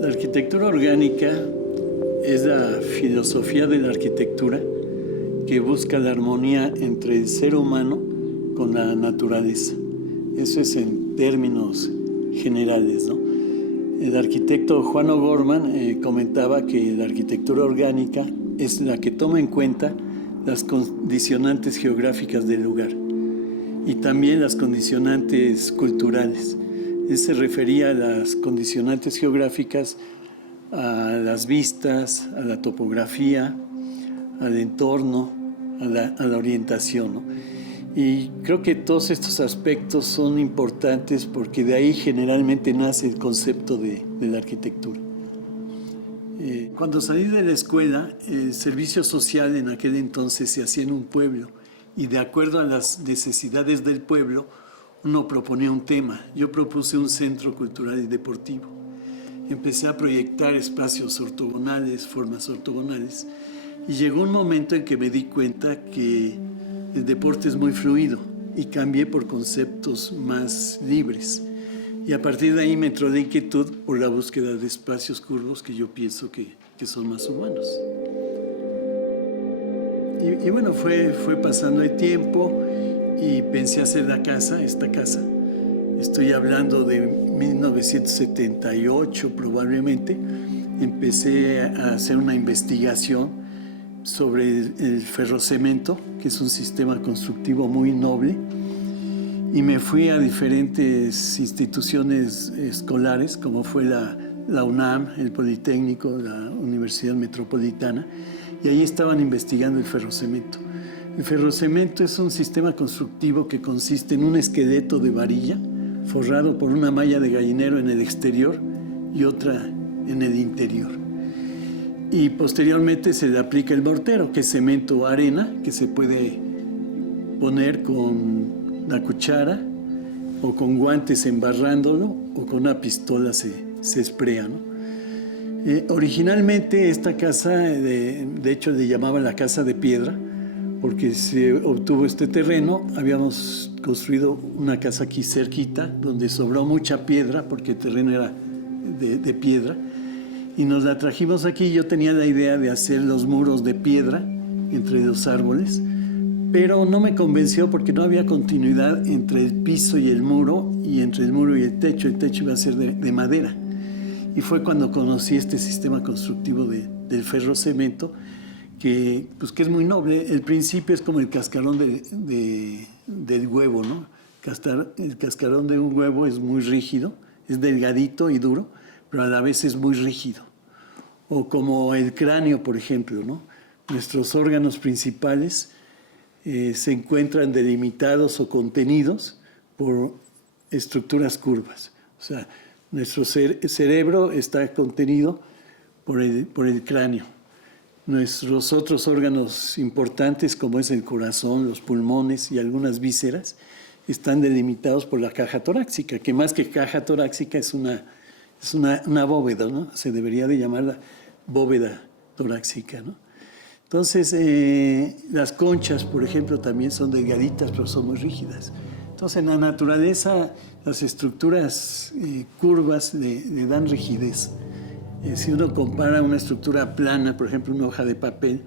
La arquitectura orgánica es la filosofía de la arquitectura que busca la armonía entre el ser humano con la naturaleza. Eso es en términos generales, ¿no? El arquitecto Juan O'Gorman comentaba que la arquitectura orgánica es la que toma en cuenta las condicionantes geográficas del lugar y también las condicionantes culturales. Él se refería a las condicionantes geográficas, a las vistas, a la topografía, al entorno, a la orientación, ¿no? Y creo que todos estos aspectos son importantes porque de ahí generalmente nace el concepto de la arquitectura. Cuando salí de la escuela, el servicio social en aquel entonces se hacía en un pueblo y de acuerdo a las necesidades del pueblo, uno proponía un tema. Yo propuse un centro cultural y deportivo. Empecé a proyectar espacios ortogonales, formas ortogonales, y llegó un momento en que me di cuenta que el deporte es muy fluido y cambié por conceptos más libres. Y a partir de ahí me entró la inquietud por la búsqueda de espacios curvos que yo pienso que son más humanos. Y bueno, fue pasando el tiempo y pensé hacer esta casa. Estoy hablando de 1978 probablemente. Empecé a hacer una investigación sobre el ferrocemento, que es un sistema constructivo muy noble, y me fui a diferentes instituciones escolares, como fue la UNAM, el Politécnico, la Universidad Metropolitana, y ahí estaban investigando el ferrocemento. El ferrocemento es un sistema constructivo que consiste en un esqueleto de varilla forrado por una malla de gallinero en el exterior y otra en el interior. Y posteriormente se le aplica el mortero, que es cemento o arena, que se puede poner con la cuchara o con guantes embarrándolo o con una pistola se esprea, ¿no? Originalmente esta casa, de hecho le llamaban la casa de piedra, porque se obtuvo este terreno. Habíamos construido una casa aquí cerquita, donde sobró mucha piedra, porque el terreno era de piedra, y nos la trajimos aquí. Yo tenía la idea de hacer los muros de piedra entre los árboles, pero no me convenció porque no había continuidad entre el piso y el muro, y entre el muro y el techo. El techo iba a ser de madera. Y fue cuando conocí este sistema constructivo del ferrocemento, que es muy noble. El principio es como el cascarón del huevo, ¿no? El cascarón de un huevo es muy rígido, es delgadito y duro, pero a la vez es muy rígido. O como el cráneo, por ejemplo, ¿no? Nuestros órganos principales se encuentran delimitados o contenidos por estructuras curvas. O sea, nuestro cerebro está contenido por el cráneo. Nuestros otros órganos importantes, como es el corazón, los pulmones y algunas vísceras, están delimitados por la caja torácica, que más que caja torácica es una bóveda, ¿no? Se debería de llamarla bóveda torácica, ¿no? Entonces, las conchas, por ejemplo, también son delgaditas, pero son muy rígidas. Entonces, en la naturaleza, las estructuras curvas le dan rigidez. Si uno compara una estructura plana, por ejemplo, una hoja de papel,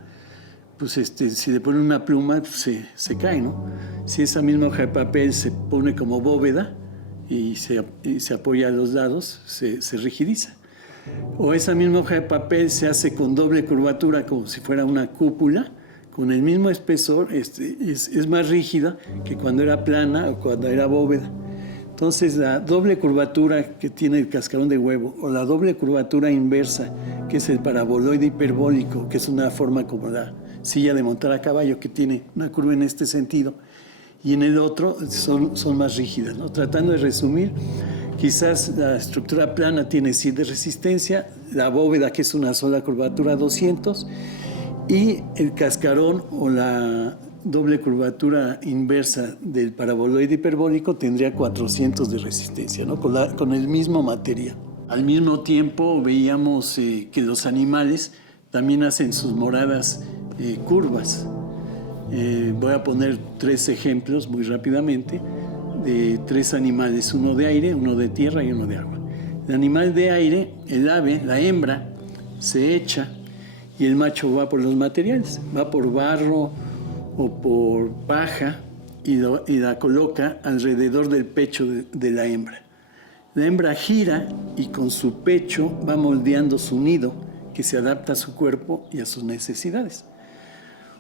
pues si le ponen una pluma, pues se cae, ¿no? Si esa misma hoja de papel se pone como bóveda y se apoya a los lados, se rigidiza. O esa misma hoja de papel se hace con doble curvatura, como si fuera una cúpula, con el mismo espesor, es más rígida que cuando era plana o cuando era bóveda. Entonces, la doble curvatura que tiene el cascarón de huevo, o la doble curvatura inversa, que es el paraboloide hiperbólico, que es una forma como la silla de montar a caballo, que tiene una curva en este sentido, y en el otro son más rígidas, ¿no? Tratando de resumir, quizás la estructura plana tiene 100 de resistencia, la bóveda, que es una sola curvatura, 200, y el cascarón o la doble curvatura inversa del paraboloide hiperbólico tendría 400 de resistencia, ¿no? Con el mismo material. Al mismo tiempo veíamos que los animales también hacen sus moradas curvas. Voy a poner 3 ejemplos muy rápidamente de 3 animales, uno de aire, uno de tierra y uno de agua. El animal de aire, el ave, la hembra, se echa y el macho va por los materiales, va por barro o por paja y la coloca alrededor del pecho de la hembra. La hembra gira y con su pecho va moldeando su nido que se adapta a su cuerpo y a sus necesidades.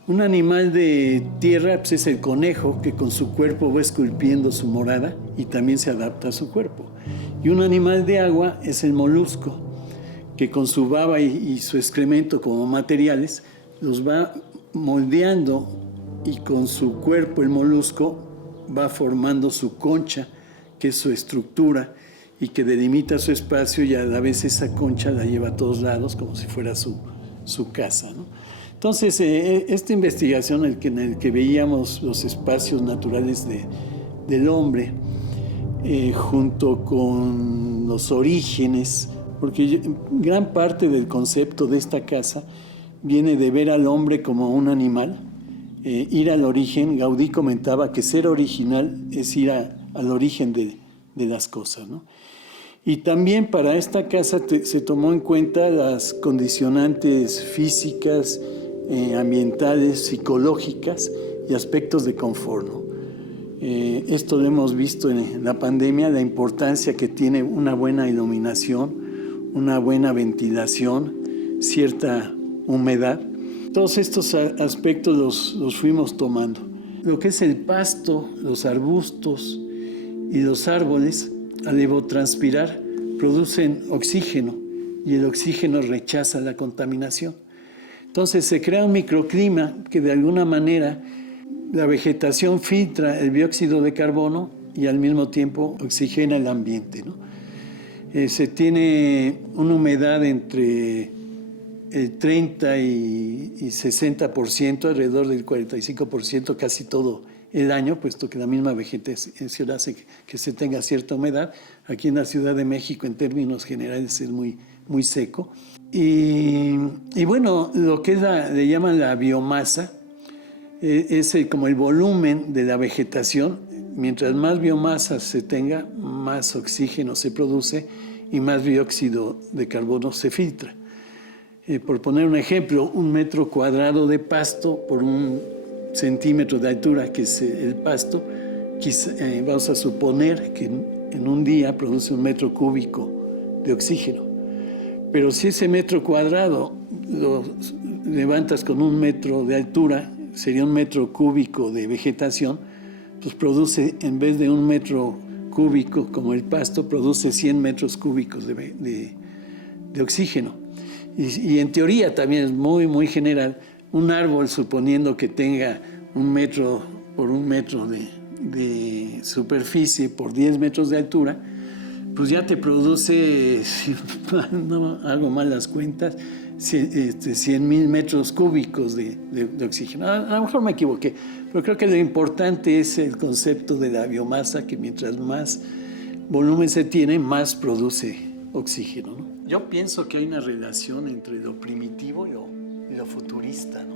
Un animal de tierra pues, es el conejo que con su cuerpo va esculpiendo su morada y también se adapta a su cuerpo. Y un animal de agua es el molusco que con su baba y su excremento como materiales los va moldeando y con su cuerpo el molusco va formando su concha, que es su estructura y que delimita su espacio y a la vez esa concha la lleva a todos lados como si fuera su casa, ¿no? Entonces, esta investigación en el que veíamos los espacios naturales del hombre, junto con los orígenes, porque gran parte del concepto de esta casa viene de ver al hombre como un animal, ir al origen. Gaudí comentaba que ser original es ir al origen de las cosas, ¿no? Y también para esta casa se tomó en cuenta las condicionantes físicas, ambientales, psicológicas y aspectos de confort, ¿no? Esto lo hemos visto en la pandemia, la importancia que tiene una buena iluminación, una buena ventilación, cierta humedad. Todos estos aspectos los fuimos tomando. Lo que es el pasto, los arbustos y los árboles, al evotranspirar, producen oxígeno y el oxígeno rechaza la contaminación. Entonces se crea un microclima que de alguna manera la vegetación filtra el dióxido de carbono y al mismo tiempo oxigena el ambiente, ¿no? Se tiene una humedad entre el 30 y 60%, alrededor del 45% casi todo el año, puesto que la misma vegetación hace que se tenga cierta humedad. Aquí en la Ciudad de México, en términos generales, es muy, muy seco. Y bueno, lo que le llaman la biomasa, es como el volumen de la vegetación. Mientras más biomasa se tenga, más oxígeno se produce y más dióxido de carbono se filtra. Por poner un ejemplo, 1 metro cuadrado de pasto por 1 centímetro de altura, que es el pasto, vamos a suponer que en un día produce 1 metro cúbico de oxígeno. Pero si ese metro cuadrado lo levantas con 1 metro de altura, sería 1 metro cúbico de vegetación, pues produce, en vez de 1 metro cúbico como el pasto, produce 100 metros cúbicos de oxígeno. Y en teoría también es muy, muy general. Un árbol, suponiendo que tenga 1 metro por 1 metro de superficie por 10 metros de altura, pues ya te produce, si no hago mal las cuentas, 100,000 metros cúbicos de oxígeno. A lo mejor me equivoqué, pero creo que lo importante es el concepto de la biomasa, que mientras más volumen se tiene, más produce oxígeno, ¿no? Yo pienso que hay una relación entre lo primitivo y lo futurista, ¿no?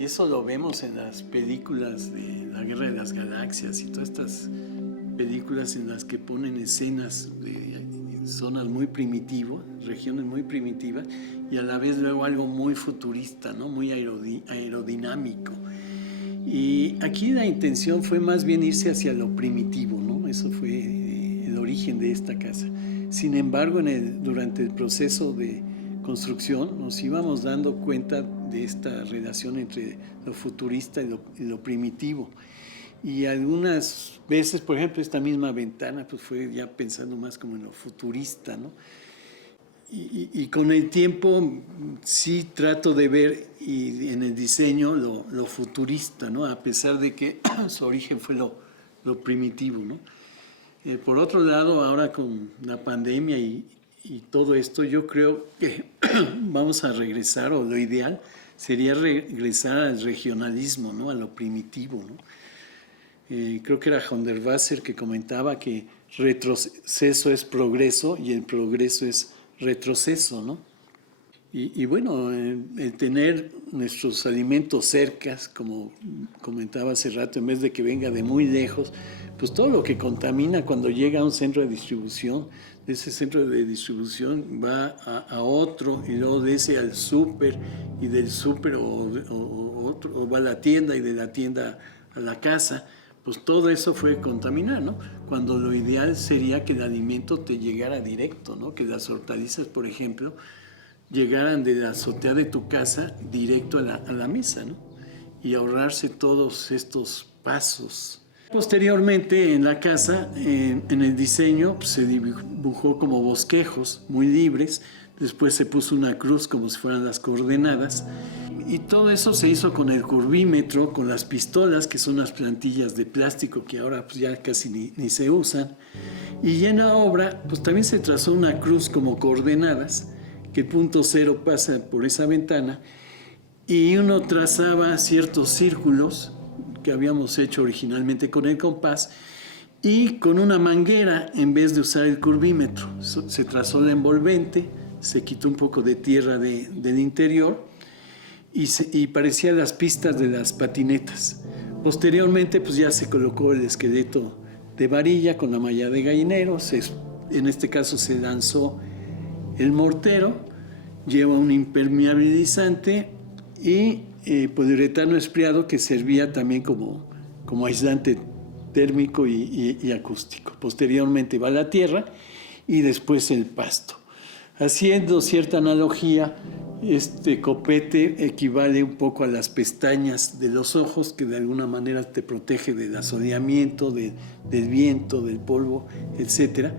Y eso lo vemos en las películas de la Guerra de las Galaxias y todas estas películas en las que ponen escenas de zonas muy primitivas, regiones muy primitivas, y a la vez luego algo muy futurista, ¿no? Muy aerodinámico. Y aquí la intención fue más bien irse hacia lo primitivo, ¿no? Eso fue el origen de esta casa. Sin embargo, durante el proceso de construcción nos íbamos dando cuenta de esta relación entre lo futurista y lo primitivo. Y algunas veces, por ejemplo, esta misma ventana pues fue ya pensando más como en lo futurista, ¿no? Y con el tiempo sí trato de ver en el diseño lo futurista, ¿no? A pesar de que su origen fue lo primitivo, ¿no? Por otro lado, ahora con la pandemia y todo esto, yo creo que vamos a regresar, o lo ideal sería regresar al regionalismo, ¿no? A lo primitivo, ¿no? Creo que era Hundertwasser que comentaba que retroceso es progreso y el progreso es retroceso, ¿no? Y bueno, el tener nuestros alimentos cercas, como comentaba hace rato, en vez de que venga de muy lejos, pues todo lo que contamina cuando llega a un centro de distribución, de ese centro de distribución va a otro y luego de ese al súper y del súper o va a la tienda y de la tienda a la casa, pues todo eso fue contaminar, ¿no? Cuando lo ideal sería que el alimento te llegara directo, ¿no? Que las hortalizas, por ejemplo, llegaran de la azotea de tu casa directo a la mesa, ¿no? Y ahorrarse todos estos pasos. Posteriormente en la casa, en el diseño, pues, se dibujó como bosquejos muy libres, después se puso una cruz como si fueran las coordenadas, y todo eso se hizo con el curvímetro, con las pistolas, que son las plantillas de plástico que ahora pues, ya casi ni se usan, y en la obra pues también se trazó una cruz como coordenadas, que el punto cero pasa por esa ventana, y uno trazaba ciertos círculos que habíamos hecho originalmente con el compás y con una manguera en vez de usar el curvímetro. Se trazó la envolvente, se quitó un poco de tierra del interior y parecía las pistas de las patinetas. Posteriormente pues ya se colocó el esqueleto de varilla con la malla de gallinero, en este caso se lanzó el mortero, lleva un impermeabilizante y poliuretano estriado que servía también como aislante térmico y acústico. Posteriormente va la tierra y después el pasto. Haciendo cierta analogía, este copete equivale un poco a las pestañas de los ojos, que de alguna manera te protege del asoleamiento, del viento, del polvo, etc.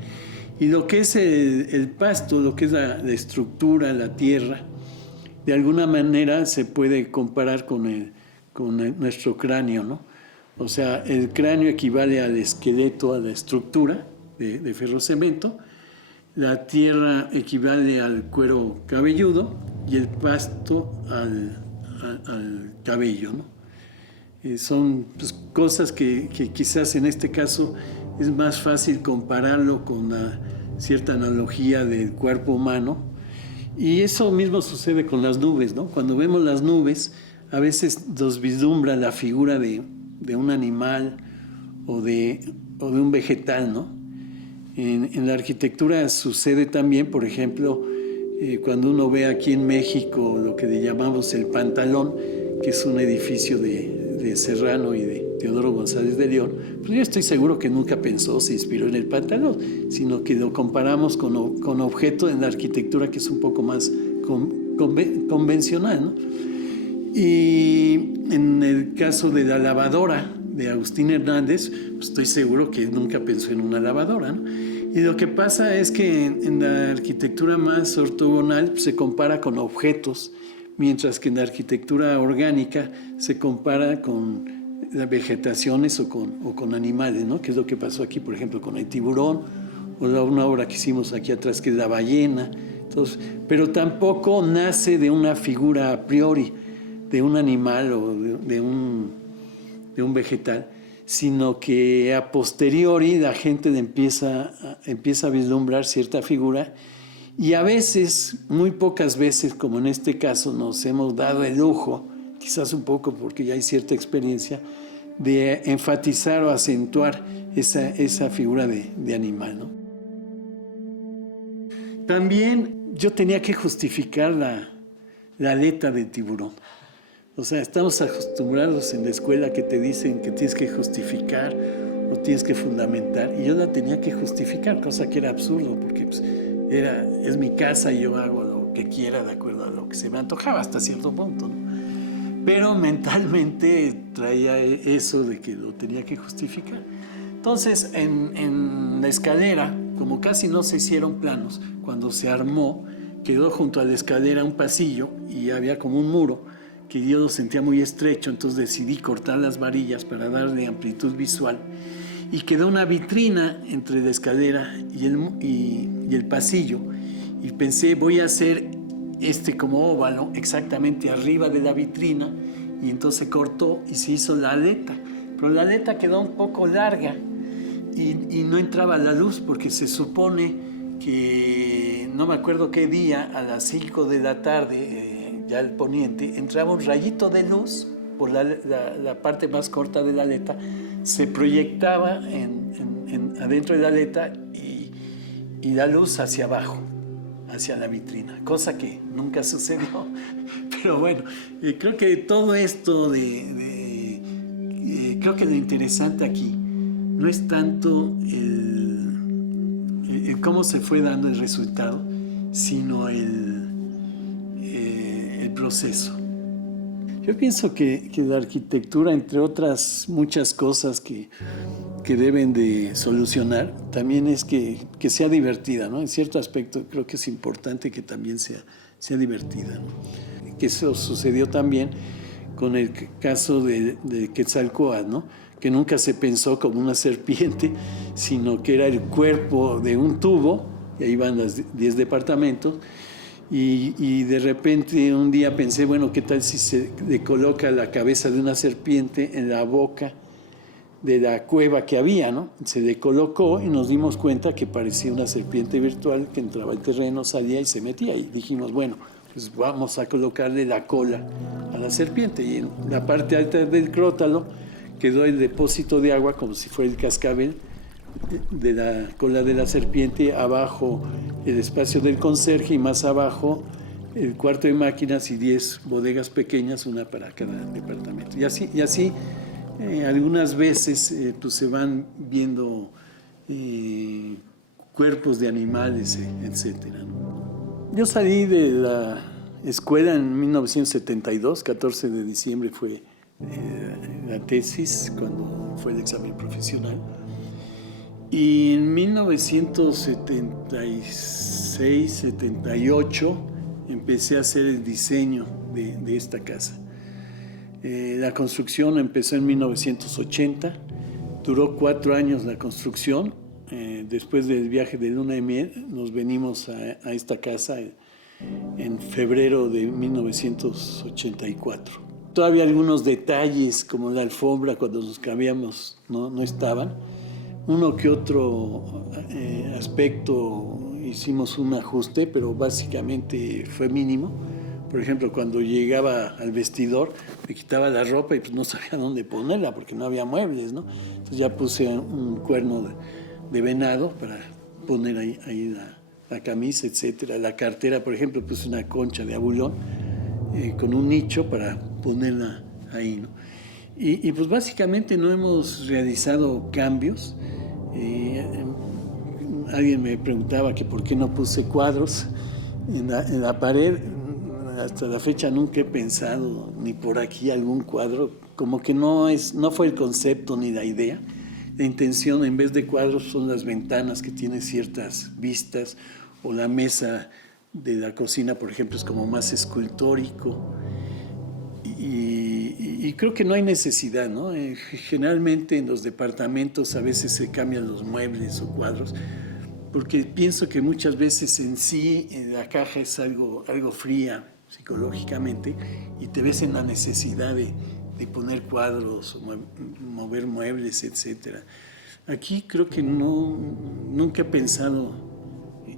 Y lo que es el pasto, lo que es la estructura, la tierra, de alguna manera se puede comparar con nuestro cráneo, ¿no? O sea, el cráneo equivale al esqueleto, a la estructura de ferrocemento, la tierra equivale al cuero cabelludo y el pasto al cabello, ¿no? Son pues, cosas que quizás en este caso es más fácil compararlo con cierta analogía del cuerpo humano. Y eso mismo sucede con las nubes, ¿no? Cuando vemos las nubes, a veces nos vislumbra la figura de un animal o de un vegetal, ¿no? En la arquitectura sucede también, por ejemplo, cuando uno ve aquí en México lo que le llamamos el Pantalón, que es un edificio de Serrano y de Teodoro González de León, pues yo estoy seguro que nunca pensó, se inspiró en el Pantalón, sino que lo comparamos con objetos en la arquitectura que es un poco más convencional, ¿no? Y en el caso de la lavadora de Agustín Hernández, pues estoy seguro que nunca pensó en una lavadora, ¿no? Y lo que pasa es que en la arquitectura más ortogonal pues, se compara con objetos, mientras que en la arquitectura orgánica se compara con las vegetaciones o con animales, ¿no? Que es lo que pasó aquí, por ejemplo, con el tiburón, o una obra que hicimos aquí atrás, que es la ballena. Entonces, pero tampoco nace de una figura a priori, de un animal o de un vegetal, sino que a posteriori la gente empieza a vislumbrar cierta figura y a veces, muy pocas veces, como en este caso, nos hemos dado el lujo, quizás un poco porque ya hay cierta experiencia, de enfatizar o acentuar esa figura de animal, ¿no? También yo tenía que justificar la aleta del tiburón. O sea, estamos acostumbrados en la escuela que te dicen que tienes que justificar o tienes que fundamentar, y yo la tenía que justificar, cosa que era absurdo, porque pues, es mi casa y yo hago lo que quiera de acuerdo a lo que se me antojaba hasta cierto punto, ¿no? Pero mentalmente traía eso de que lo tenía que justificar. Entonces, en la escalera, como casi no se hicieron planos, cuando se armó, quedó junto a la escalera un pasillo y había como un muro que yo lo sentía muy estrecho, entonces decidí cortar las varillas para darle amplitud visual y quedó una vitrina entre la escalera y el pasillo, y pensé, voy a hacer como óvalo exactamente arriba de la vitrina, y entonces se cortó y se hizo la aleta, pero la aleta quedó un poco larga y no entraba la luz porque se supone que no me acuerdo qué día, a las 5 de la tarde, ya al poniente, entraba un rayito de luz por la parte más corta de la aleta, se proyectaba adentro de la aleta y la luz hacia abajo, hacia la vitrina, cosa que nunca sucedió. Pero bueno, creo que todo esto creo que lo interesante aquí no es tanto el cómo se fue dando el resultado, sino el proceso. Yo pienso que la arquitectura, entre otras muchas cosas que deben de solucionar, también es que sea divertida, ¿no? En cierto aspecto creo que es importante que también sea divertida, ¿no? Que eso sucedió también con el caso de Quetzalcóatl, ¿no? Que nunca se pensó como una serpiente, sino que era el cuerpo de un tubo, y ahí van los 10 departamentos, y de repente un día pensé, bueno, ¿qué tal si se le coloca la cabeza de una serpiente en la boca de la cueva que había, ¿no? Se le colocó y nos dimos cuenta que parecía una serpiente virtual que entraba al terreno, salía y se metía, y dijimos, bueno, pues vamos a colocarle la cola a la serpiente, y en la parte alta del crótalo quedó el depósito de agua como si fuera el cascabel de la cola de la serpiente, abajo el espacio del conserje y más abajo el cuarto de máquinas y 10 bodegas pequeñas, una para cada departamento. Y así algunas veces pues se van viendo cuerpos de animales, etcétera, ¿no? Yo salí de la escuela en 1972, 14 de diciembre fue la tesis, cuando fue el examen profesional. Y en 1976, 78, empecé a hacer el diseño de esta casa. La construcción empezó en 1980, duró 4 años la construcción. Después del viaje de luna de miel, nos venimos a esta casa en febrero de 1984. Todavía algunos detalles, como la alfombra, cuando nos cambiamos, no estaban. Uno que otro aspecto hicimos un ajuste, pero básicamente fue mínimo. Por ejemplo, cuando llegaba al vestidor, me quitaba la ropa y pues no sabía dónde ponerla porque no había muebles, ¿no? Entonces ya puse un cuerno de venado para poner ahí la camisa, etcétera. La cartera, por ejemplo, puse una concha de abulón con un nicho para ponerla ahí, ¿no? Y pues básicamente no hemos realizado cambios. Alguien me preguntaba que por qué no puse cuadros en la pared. Hasta la fecha nunca he pensado ni por aquí algún cuadro, como que no fue el concepto ni la idea. La intención, en vez de cuadros, son las ventanas que tienen ciertas vistas, o la mesa de la cocina, por ejemplo, es como más escultórico. Y creo que no hay necesidad, ¿no? Generalmente en los departamentos a veces se cambian los muebles o cuadros, porque pienso que muchas veces en sí la caja es algo fría psicológicamente, y te ves en la necesidad de poner cuadros o mover muebles, etcétera. Aquí creo que nunca he pensado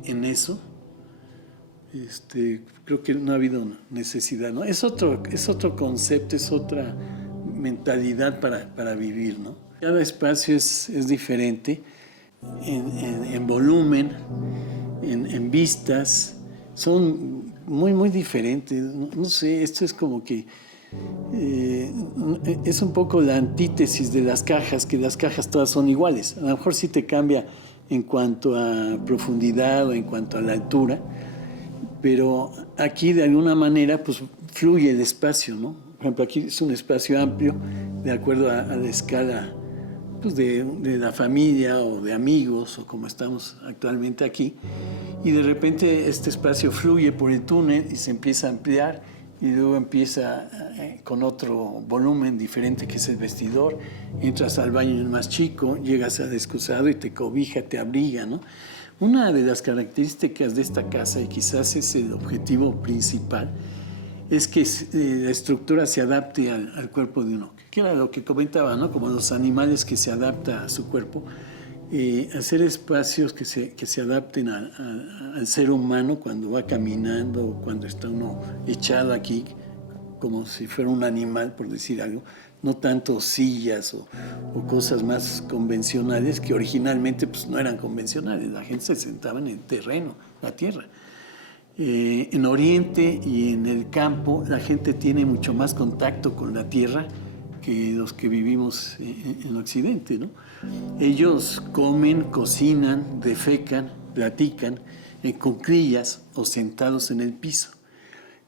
en eso. Creo que no ha habido necesidad, ¿no? Es otro concepto, es otra mentalidad para vivir, ¿no? Cada espacio es diferente en volumen, en vistas, son muy diferentes. No sé, esto es como que es un poco la antítesis de las cajas, que las cajas todas son iguales. A lo mejor sí te cambia en cuanto a profundidad o en cuanto a la altura, pero aquí de alguna manera pues fluye el espacio, ¿no? Por ejemplo, aquí es un espacio amplio de acuerdo a la escala pues de la familia o de amigos, o como estamos actualmente aquí, y de repente este espacio fluye por el túnel y se empieza a ampliar, y luego empieza con otro volumen diferente que es el vestidor. Entras al baño más chico, llegas al excusado y te cobija, te abriga, ¿no? Una de las características de esta casa, y quizás es el objetivo principal, es que la estructura se adapte al cuerpo de uno, que era lo que comentaba, ¿no? Como los animales que se adaptan a su cuerpo. hacer espacios que se adapten al ser humano cuando va caminando, cuando está uno echado aquí, como si fuera un animal, por decir algo, no tanto sillas o cosas más convencionales que originalmente pues, no eran convencionales. La gente se sentaba en el terreno, la tierra. En Oriente y en el campo la gente tiene mucho más contacto con la tierra que los que vivimos en Occidente, ¿no? Ellos comen, cocinan, defecan, platican en cuclillas o sentados en el piso.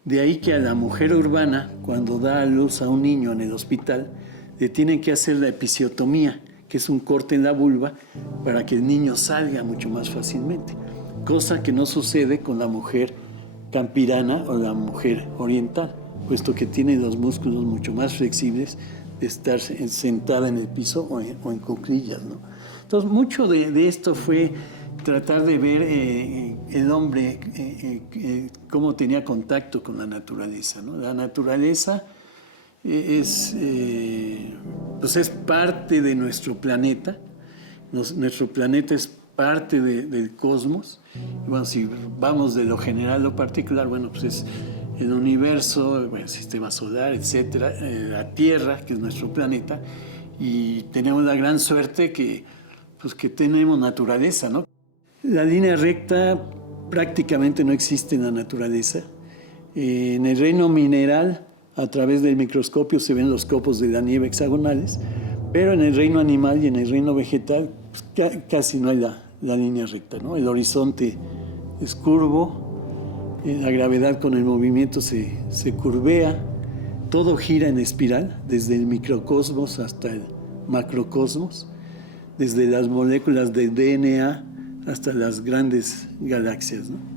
De ahí que a la mujer urbana, cuando da a luz a un niño en el hospital, le tienen que hacer la episiotomía, que es un corte en la vulva, para que el niño salga mucho más fácilmente. Cosa que no sucede con la mujer campirana o la mujer oriental, puesto que tiene los músculos mucho más flexibles de estar sentada en el piso o en cuclillas, ¿no? Entonces, mucho de esto fue tratar de ver el hombre cómo tenía contacto con la naturaleza, ¿no? La naturaleza pues es parte de nuestro planeta. Nuestro planeta es parte del cosmos. Y bueno, si vamos de lo general a lo particular, bueno, pues es el universo, el sistema solar, etcétera, la Tierra, que es nuestro planeta, y tenemos la gran suerte que tenemos naturaleza, ¿no? La línea recta prácticamente no existe en la naturaleza. En el reino mineral, a través del microscopio se ven los copos de la nieve hexagonales, pero en el reino animal y en el reino vegetal pues, casi no hay la línea recta, ¿no? El horizonte es curvo, la gravedad con el movimiento se curvea, todo gira en espiral, desde el microcosmos hasta el macrocosmos, desde las moléculas de DNA hasta las grandes galaxias, ¿no?